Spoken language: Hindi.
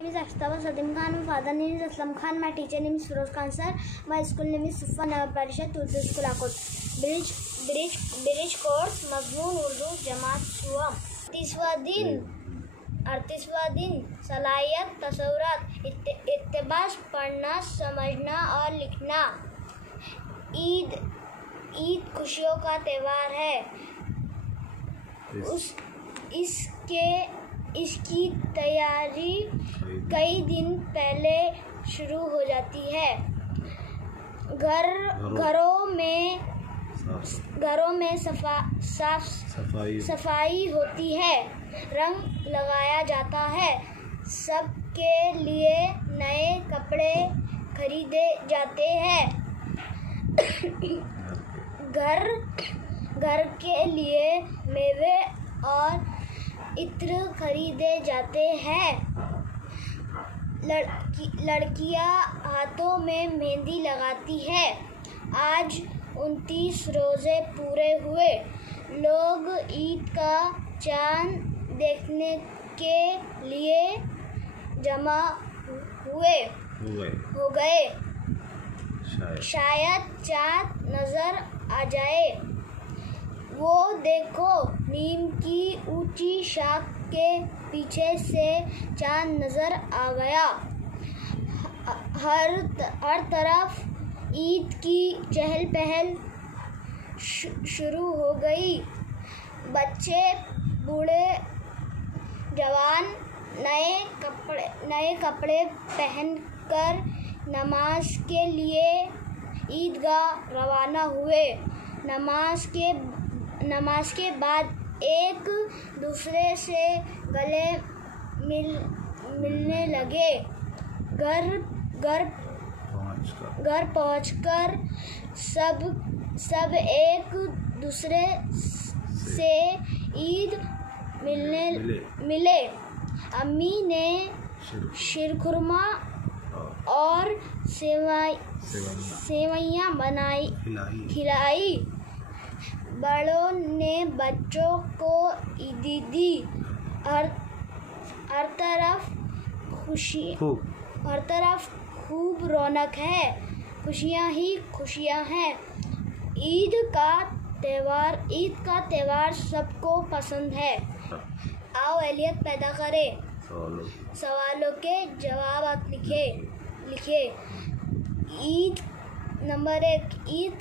name is Ashtaba Sadim Khan. My father name is Aslam Khan. My teacher name is Firoz Khan sir. My school name is Sufa Navar Parishad Urdu School Akot. Bridge course Mazmoon Urdu Jamaat Suam. 38वां दिन सलाहियत तसव्वुरात इत्तेबास पढ़ना समझना और लिखना। ईद खुशियों का त्यौहार है। इसकी तैयारी कई दिन पहले शुरू हो जाती है। घरों में सफाई होती है, रंग लगाया जाता है, सबके लिए नए कपड़े खरीदे जाते हैं। घर के लिए मेवे और इत्र खरीदे जाते हैं। लड़कियां हाथों में मेहंदी लगाती है। आज 29 रोजे पूरे हुए। लोग ईद का चांद देखने के लिए जमा हो गए। शायद चांद नजर आ जाए। वो देखो, नीम की ऊंची शाख के पीछे से चांद नजर आ गया। हर तरफ ईद की चहल पहल शुरू हो गई। बच्चे, बूढ़े, जवान नए कपड़े पहनकर नमाज के लिए ईदगाह रवाना हुए। नमाज के बाद एक दूसरे से गले मिलने लगे। घर पहुंचकर सब एक दूसरे से ईद मिले। अम्मी ने शीरखुरमा और सेवइयाँ खिलाई। बड़ों ने बच्चों को ईदी दी। हर तरफ खूब रौनक है। खुशियाँ ही खुशियाँ हैं। ईद का त्यौहार सबको पसंद है। आओ एलियत पैदा करें। सवालों के जवाब आप लिखे। ईद नंबर 1 ईद